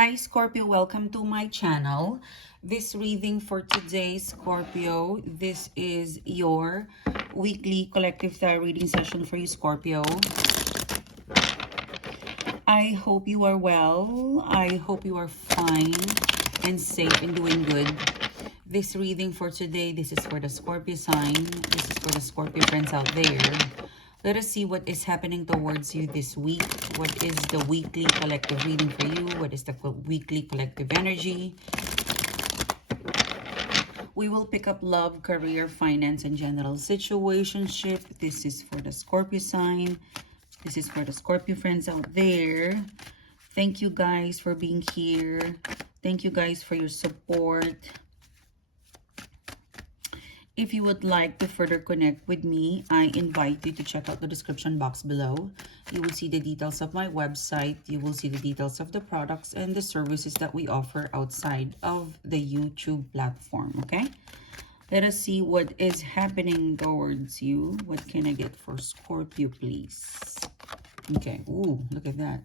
Hi Scorpio, welcome to my channel. This reading for today, Scorpio, this is your weekly collective tarot reading session for you, Scorpio. I hope you are well. I hope you are fine and safe and doing good. This reading for today, this is for the Scorpio sign. This is for the Scorpio friends out there. Let us see what is happening towards you this week. What is the weekly collective reading for you? What is the weekly collective energy? We will pick up love, career, finance, and general situationship. This is for the Scorpio sign. This is for the Scorpio friends out there. Thank you guys for being here. Thank you guys for your support. If you would like to further connect with me, I invite you to check out the description box below. You will see the details of my website. You will see the details of the products and the services that we offer outside of the YouTube platform, okay? Let us see what is happening towards you. What can I get for Scorpio, please? Okay, ooh, look at that.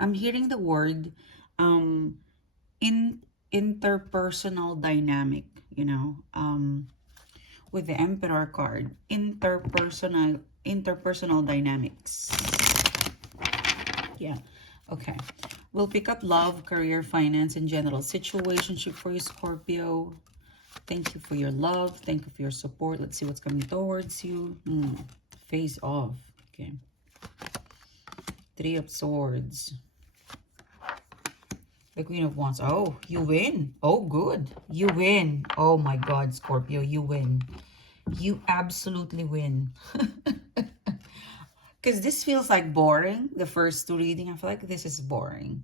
I'm hearing the word interpersonal dynamic, you know, with the Emperor card, interpersonal dynamics. Yeah, okay. We'll pick up love, career, finance, and general situationship for you, Scorpio. Thank you for your love. Thank you for your support. Let's see what's coming towards you. Face off. Okay. Three of Swords. The Queen of Wands. Oh, you win. Oh, good. You win. Oh my God, Scorpio, you win. You absolutely win. Because this feels like boring. The first two reading, I feel like this is boring.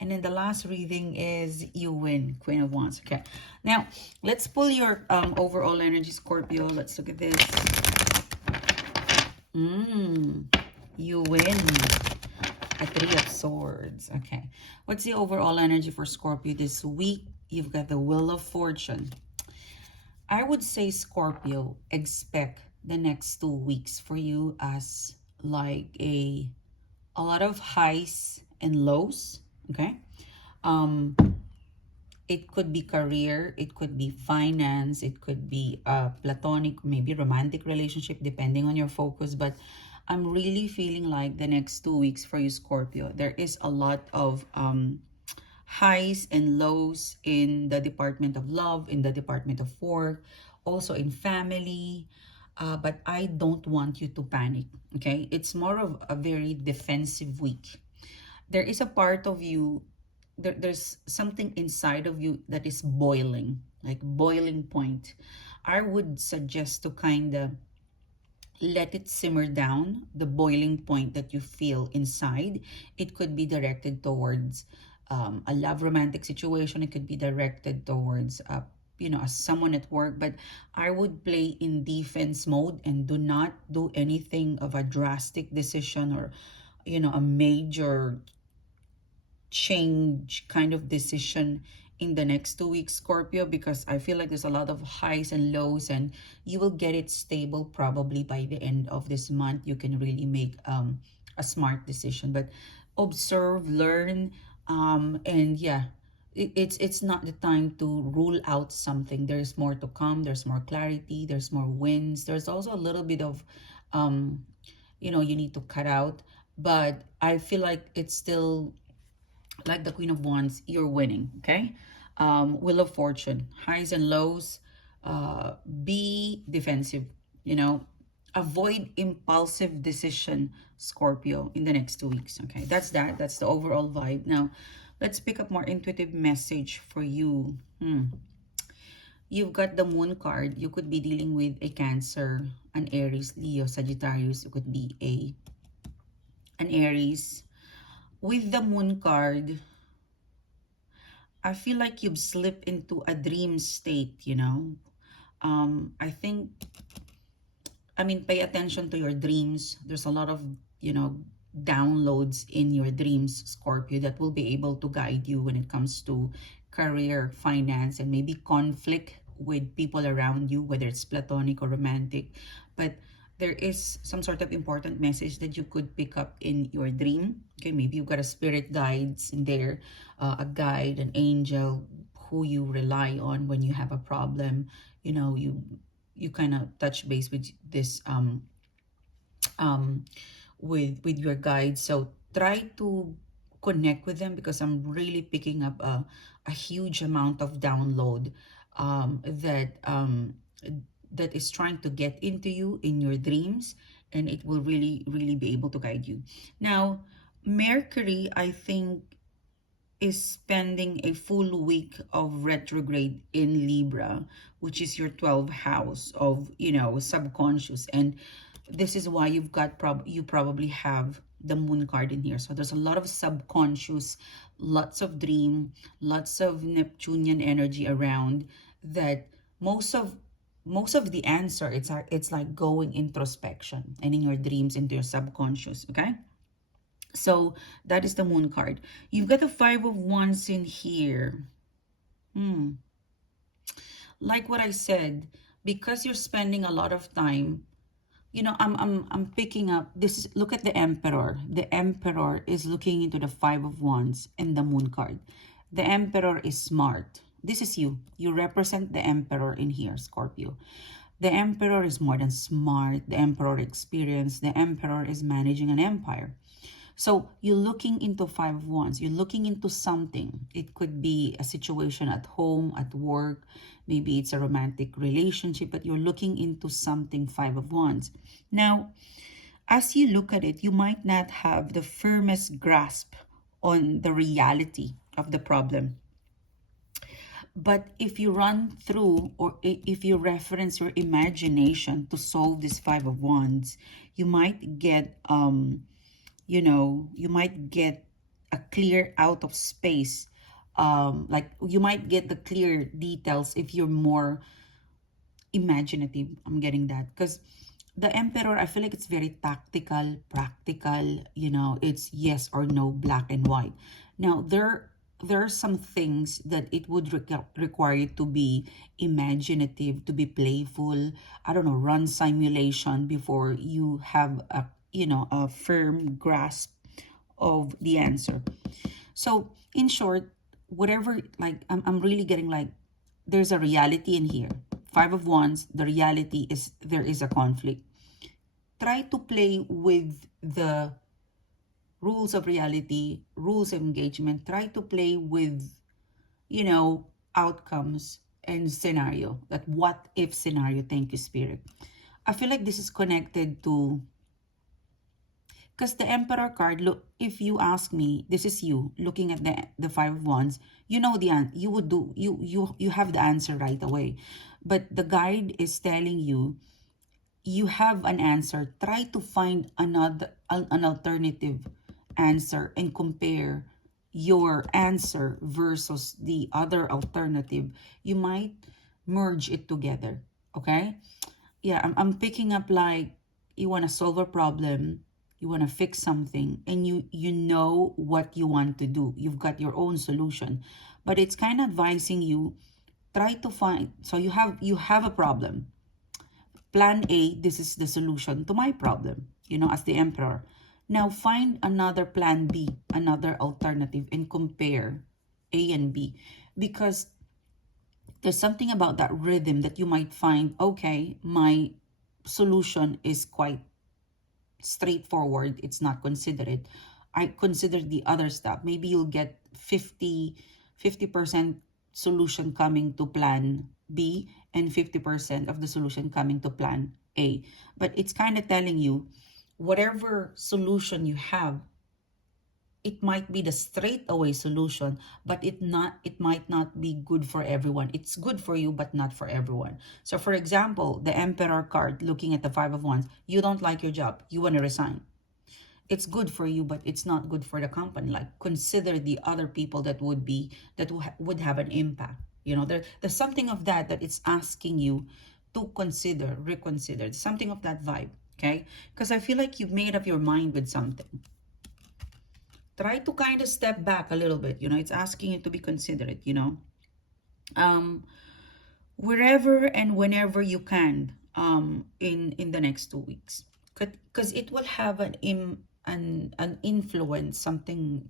And then the last reading is you win, Queen of Wands. Okay. Now, let's pull your overall energy, Scorpio. Let's look at this. You win. A Three of Swords. Okay. What's the overall energy for Scorpio this week? You've got the Wheel of Fortune. I would say, Scorpio, expect the next 2 weeks for you as like a lot of highs and lows, okay? It could be career, it could be finance, it could be a platonic, maybe romantic relationship, depending on your focus. But I'm really feeling like the next 2 weeks for you, Scorpio, there is a lot of highs and lows in the department of love, in the department of work, also in family. But I don't want you to panic, okay? It's more of a very defensive week. There is a part of you, there's something inside of you that is boiling, like boiling point. I would suggest to kind of let it simmer down, the boiling point that you feel inside. It could be directed towards a love romantic situation. It could be directed towards someone at work. But I would play in defense mode and do not do anything of a drastic decision or a major change kind of decision in the next 2 weeks, Scorpio, because I feel like there's a lot of highs and lows, and you will get it stable probably by the end of this month. You can really make a smart decision. But observe, learn, and yeah, it's not the time to rule out something. There's more to come. There's more clarity. There's more wins. There's also a little bit of you need to cut out. But I feel like it's still like the Queen of Wands, you're winning, okay? Wheel of Fortune, highs and lows. Be defensive, avoid impulsive decision, Scorpio, in the next 2 weeks, okay? That's the overall vibe. Now, let's pick up more intuitive message for you. You've got the Moon card. You could be dealing with a Cancer, an Aries, Leo, Sagittarius. You could be an Aries. With the Moon card, I feel like you've slipped into a dream state, pay attention to your dreams. There's a lot of, downloads in your dreams, Scorpio, that will be able to guide you when it comes to career, finance, and maybe conflict with people around you, whether it's platonic or romantic. But there is some sort of important message that you could pick up in your dream. Okay, maybe you've got a spirit guides in there, a guide, an angel who you rely on when you have a problem. You know, you kind of touch base with this um with your guides. So try to connect with them, because I'm really picking up a huge amount of download that is trying to get into you in your dreams, and it will really be able to guide you. Now, Mercury, I think, is spending a full week of retrograde in Libra, which is your 12th house of, subconscious. And this is why you probably have the moon card in here. So there's a lot of subconscious, lots of dream, lots of Neptunian energy around, that most of the answer, it's like going introspection and in your dreams into your subconscious. Okay, so that is the moon card. You've got the 5 of Wands in here. Like what I said, because you're spending a lot of time, I'm picking up this. Look at the Emperor. The Emperor is looking into the 5 of Wands and the moon card. The Emperor is smart. This is you. You represent the Emperor in here, Scorpio. The Emperor is more than smart. The Emperor experienced. The Emperor is managing an empire. So you're looking into 5 of Wands. You're looking into something. It could be a situation at home, at work. Maybe it's a romantic relationship, but you're looking into something 5 of Wands. Now, as you look at it, you might not have the firmest grasp on the reality of the problem. But if you run through, or if you reference your imagination to solve this 5 of Wands, you might get you might get a clear out of space. Like you might get the clear details if you're more imaginative. I'm getting that, because the Emperor, I feel like it's very tactical, practical. It's yes or no, black and white. Now there are some things that it would require you to be imaginative, to be playful. I don't know, run simulation before you have a firm grasp of the answer. So in short, whatever, like I'm really getting like there's a reality in here. 5 of Wands, the reality is there is a conflict. Try to play with the rules of reality, rules of engagement. Try to play with, outcomes and scenario. That what if scenario. Thank you, Spirit. I feel like this is connected to, because the Emperor card, look, if you ask me, this is you looking at the 5 of Wands. You know you would do you have the answer right away, but the guide is telling you you have an answer. Try to find an alternative answer and compare your answer versus the other alternative. You might merge it together. Okay, yeah, I'm picking up like you want to solve a problem, you want to fix something, and you know what you want to do. You've got your own solution, but it's kind of advising you, try to find. So you have a problem. Plan A, this is the solution to my problem, as the Emperor. Now find another plan B, another alternative, and compare A and B, because there's something about that rhythm that you might find, okay, my solution is quite straightforward. It's not considerate. I consider the other stuff. Maybe you'll get 50% solution coming to plan B and 50% of the solution coming to plan A. But it's kind of telling you, whatever solution you have, it might be the straightaway solution, but it might not be good for everyone. It's good for you, but not for everyone. So for example, the Emperor card, looking at the 5 of Wands, you don't like your job, you want to resign. It's good for you, but it's not good for the company. Like, consider the other people that would have an impact. There's something of that it's asking you to consider, reconsider, something of that vibe. Okay, because I feel like you've made up your mind with something. Try to kind of step back a little bit. It's asking you to be considerate. Wherever and whenever you can, in the next 2 weeks, because it will have an influence, something,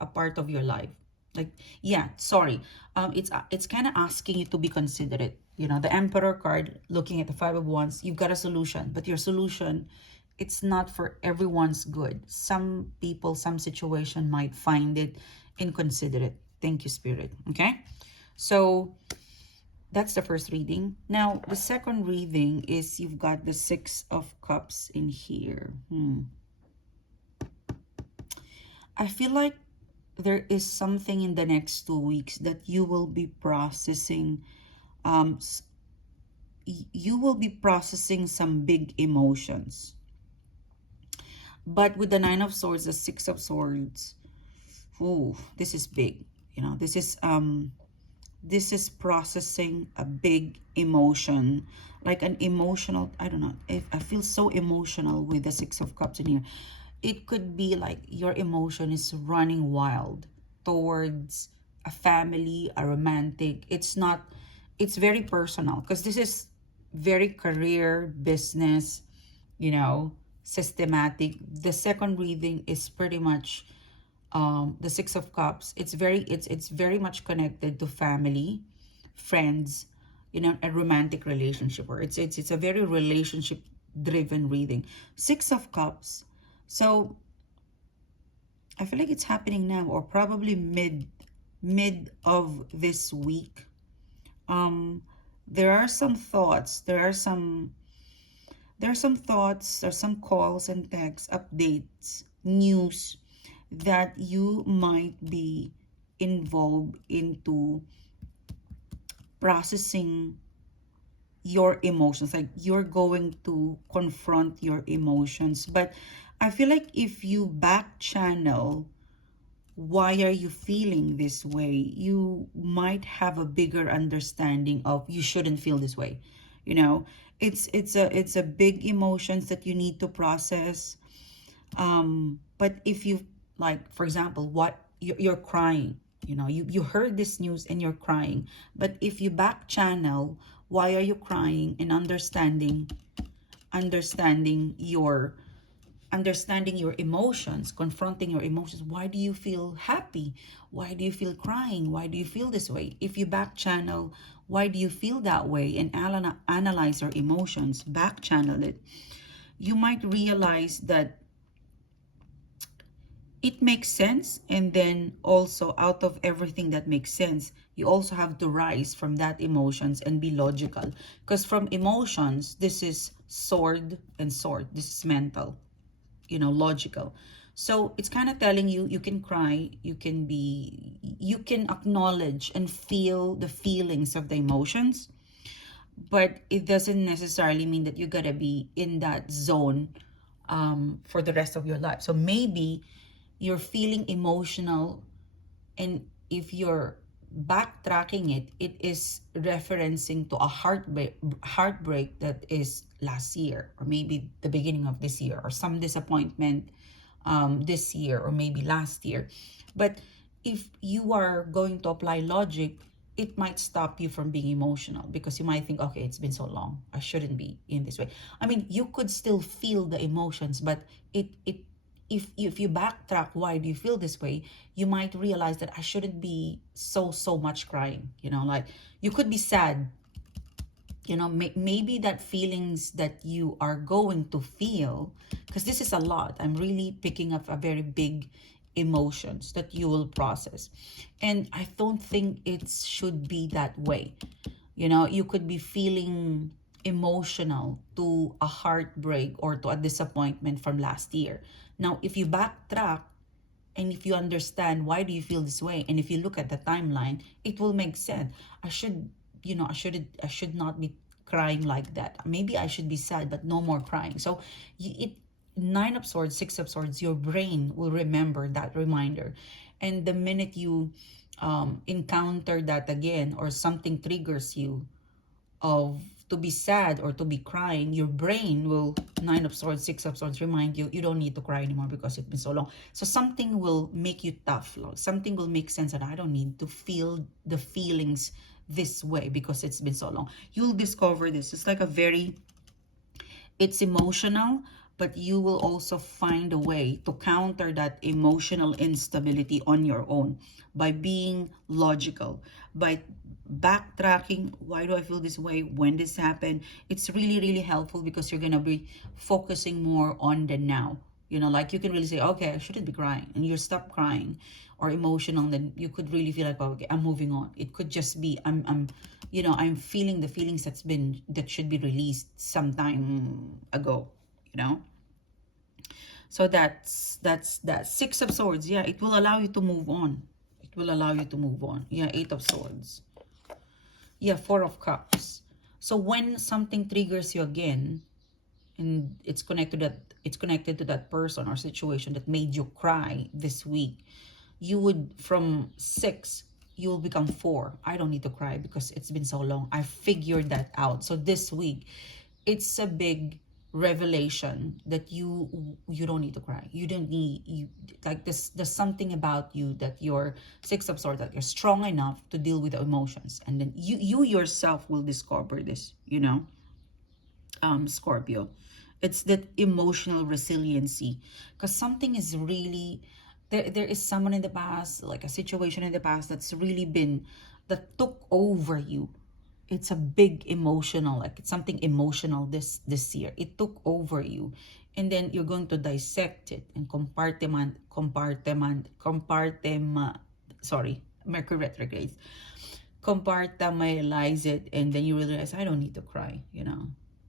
a part of your life. Like, yeah, sorry, it's kind of asking you to be considerate. You know, the Emperor card, looking at the Five of Wands, you've got a solution, but your solution, it's not for everyone's good. Some people, some situation might find it inconsiderate. Thank you, Spirit. Okay, so that's the first reading. Now, the second reading is, you've got the Six of Cups in here. I feel like there is something in the next 2 weeks that you will be processing. Um, you will be processing some big emotions. But with the Nine of Swords, the Six of Swords, ooh, this is big. You know, this is processing a big emotion, like an emotional, I don't know, if I feel so emotional with the Six of Cups in here. It could be like your emotion is running wild towards a family, a romantic. It's not, it's very personal, because this is very career, business, you know, systematic. The second reading is pretty much the Six of Cups. It's very much connected to family, friends, you know, a romantic relationship, or it's a very relationship driven reading. Six of Cups. So I feel like it's happening now, or probably mid of this week. There are some thoughts, there's some thoughts, there's some calls and texts, updates, news that you might be involved into processing your emotions. Like, you're going to confront your emotions. But I feel like if you back channel, why are you feeling this way, you might have a bigger understanding of, you shouldn't feel this way. You know, it's a big emotions that you need to process. But if you, like, for example, what you're crying, you know, you heard this news and you're crying. But if you back channel, why are you crying, and understanding your emotions, confronting your emotions. Why do you feel happy? Why do you feel crying? Why do you feel this way? If you back channel, why do you feel that way, and analyze your emotions, back channel it, you might realize that it makes sense. And then also, out of everything that makes sense, you also have to rise from that emotions and be logical. Because from emotions, this is sword and sword. This is mental, you know, logical. So it's kind of telling you, you can cry, you can acknowledge and feel the feelings of the emotions, but it doesn't necessarily mean that you gotta be in that zone for the rest of your life. So maybe you're feeling emotional, and if you're backtracking it, it is referencing to a heartbreak that is last year, or maybe the beginning of this year, or some disappointment this year, or maybe last year. But if you are going to apply logic, it might stop you from being emotional, because you might think, okay, it's been so long, I shouldn't be in this way. I mean, you could still feel the emotions, but if you backtrack, why do you feel this way, you might realize that I shouldn't be so much crying. You know, like, you could be sad, you know, maybe that feelings that you are going to feel, because this is a lot, I'm really picking up a very big emotions that you will process. And I don't think it should be that way. You know, you could be feeling emotional to a heartbreak or to a disappointment from last year. Now, if you backtrack, and if you understand why do you feel this way, and if you look at the timeline, it will make sense. I should, you know, I should not be crying like that. Maybe I should be sad, but no more crying. So Nine of Swords, Six of Swords, your brain will remember that reminder. And the minute you encounter that again, or something triggers you of to be sad or to be crying, your brain will, Nine of Swords, Six of Swords, remind you, you don't need to cry anymore because it's been so long. So something will make you tough. Something will make sense that I don't need to feel the feelings this way because it's been so long. You'll discover this. It's like a very It's emotional, but you will also find a way to counter that emotional instability on your own by being logical, by backtracking. Why do I feel this way? When this happened? It's really, really helpful because you're going to be focusing more on the now. You know, like you can really say, okay, I shouldn't be crying, and you stop crying or emotional, then you could really feel like, oh, okay, I'm moving on. It could just be I'm feeling the feelings that should be released some time ago, you know. So that's that. Six of Swords, yeah, it will allow you to move on. It will allow you to move on. Yeah, Eight of Swords. Yeah, Four of Cups. So when something triggers you again, and it's connected to that person or situation that made you cry this week, you would, from 6, you will become 4. I don't need to cry because it's been so long. I figured that out. So this week, it's a big revelation that you don't need to cry. You don't need, you like this. There's something about you that you're Six of Swords, that you're strong enough to deal with the emotions, and then you yourself will discover this. Scorpio. It's that emotional resiliency, because something is really there is someone in the past, like a situation in the past that's really been, that took over you. It's a big emotional, like it's something emotional this year. It took over you, and then you're going to dissect it and sorry, Mercury retrograde, compartmentalize it, and then you realize, I don't need to cry.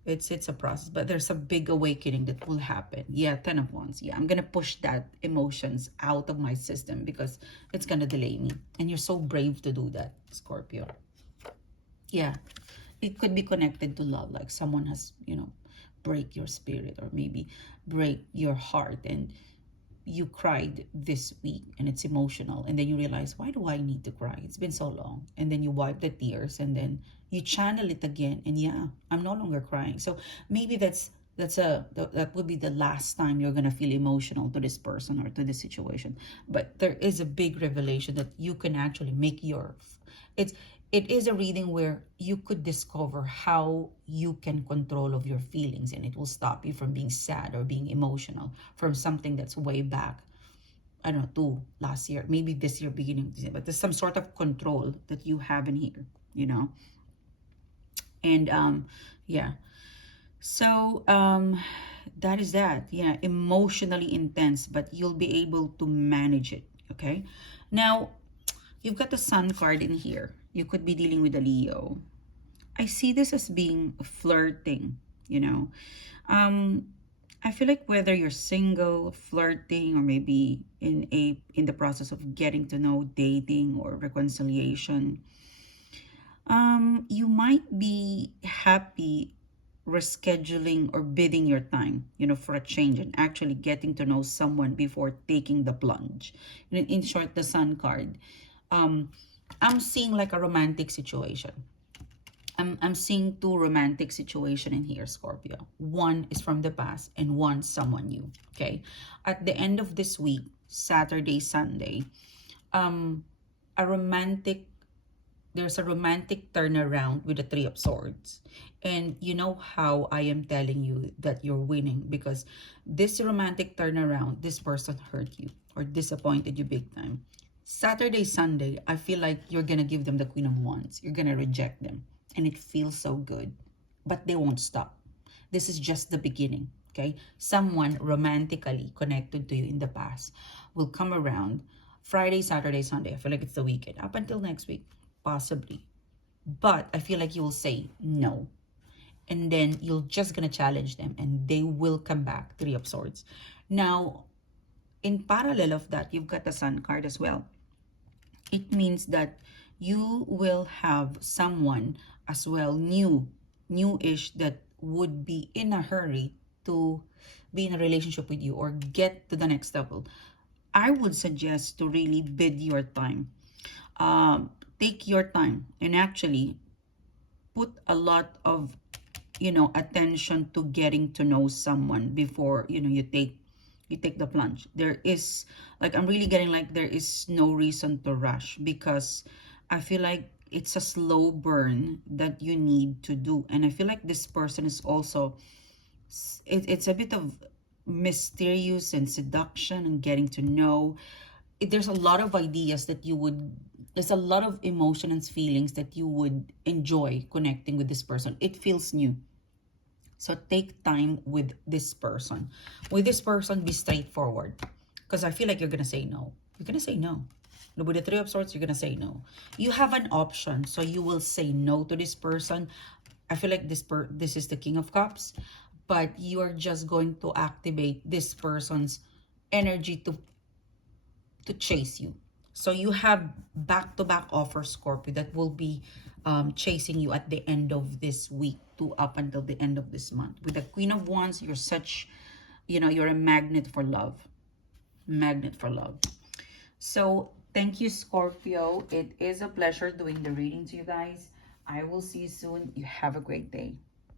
It's a process, but there's a big awakening that will happen. Yeah, 10 of Wands. Yeah, I'm gonna push that emotions out of my system because it's gonna delay me, and you're so brave to do that, Scorpio. Yeah, it could be connected to love, like someone has break your spirit, or maybe break your heart, and you cried this week and it's emotional, and then you realize, why do I need to cry? It's been so long. And then you wipe the tears, and then you channel it again, and yeah, I'm no longer crying. So maybe that would be the last time you're gonna feel emotional to this person or to this situation. But there is a big revelation that you can actually make it is a reading where you could discover how you can control of your feelings, and it will stop you from being sad or being emotional from something that's way back, I don't know, to last year, maybe this year, beginning of this year. But there's some sort of control that you have in here. And yeah. So that is that. Yeah, emotionally intense, but you'll be able to manage it. Okay. Now, you've got the Sun card in here. You could be dealing with a Leo. I see this as being flirting, you know. Um, I feel like whether you're single, flirting, or maybe in the process of getting to know, dating, or reconciliation, you might be happy rescheduling or bidding your time, for a change, and actually getting to know someone before taking the plunge. In short, the Sun card, um, I'm seeing like a romantic situation. I'm seeing two romantic situation in here, Scorpio. One is from the past and one someone new. Okay. At the end of this week, Saturday, Sunday, um, a romantic there's a romantic turnaround with the Three of Swords. And you know how I am telling you that you're winning, because this romantic turnaround, this person hurt you or disappointed you big time. Saturday, Sunday, I feel like you're going to give them the Queen of Wands. You're going to reject them. And it feels so good. But they won't stop. This is just the beginning. Okay? Someone romantically connected to you in the past will come around Friday, Saturday, Sunday. I feel like it's the weekend. Up until next week. Possibly. But I feel like you will say no. And then you're just going to challenge them, and they will come back. Three of Swords. Now, in parallel of that, you've got the Sun card as well. It means that you will have someone as well, newish, that would be in a hurry to be in a relationship with you or get to the next level. I would suggest to really bid your time. Take your time and actually put a lot of attention to getting to know someone before you take the plunge. There is, like, I'm really getting like there is no reason to rush, because I feel like it's a slow burn that you need to do. And I feel like this person is also It's a bit of mysterious and seduction and getting to know. There's a lot of ideas that you would, there's a lot of emotion and feelings that you would enjoy connecting with this person. It feels new. So take time with this person. With this person, be straightforward. Because I feel like you're going to say no. You're going to say no. With the Three of Swords, you're going to say no. You have an option. So you will say no to this person. I feel like this is the King of Cups. But you are just going to activate this person's energy to chase you. So you have back-to-back offers, Scorpio, that will be chasing you at the end of this week to up until the end of this month. With the Queen of Wands, you're such, you're a magnet for love. Magnet for love. So thank you, Scorpio. It is a pleasure doing the reading to you guys. I will see you soon. You have a great day.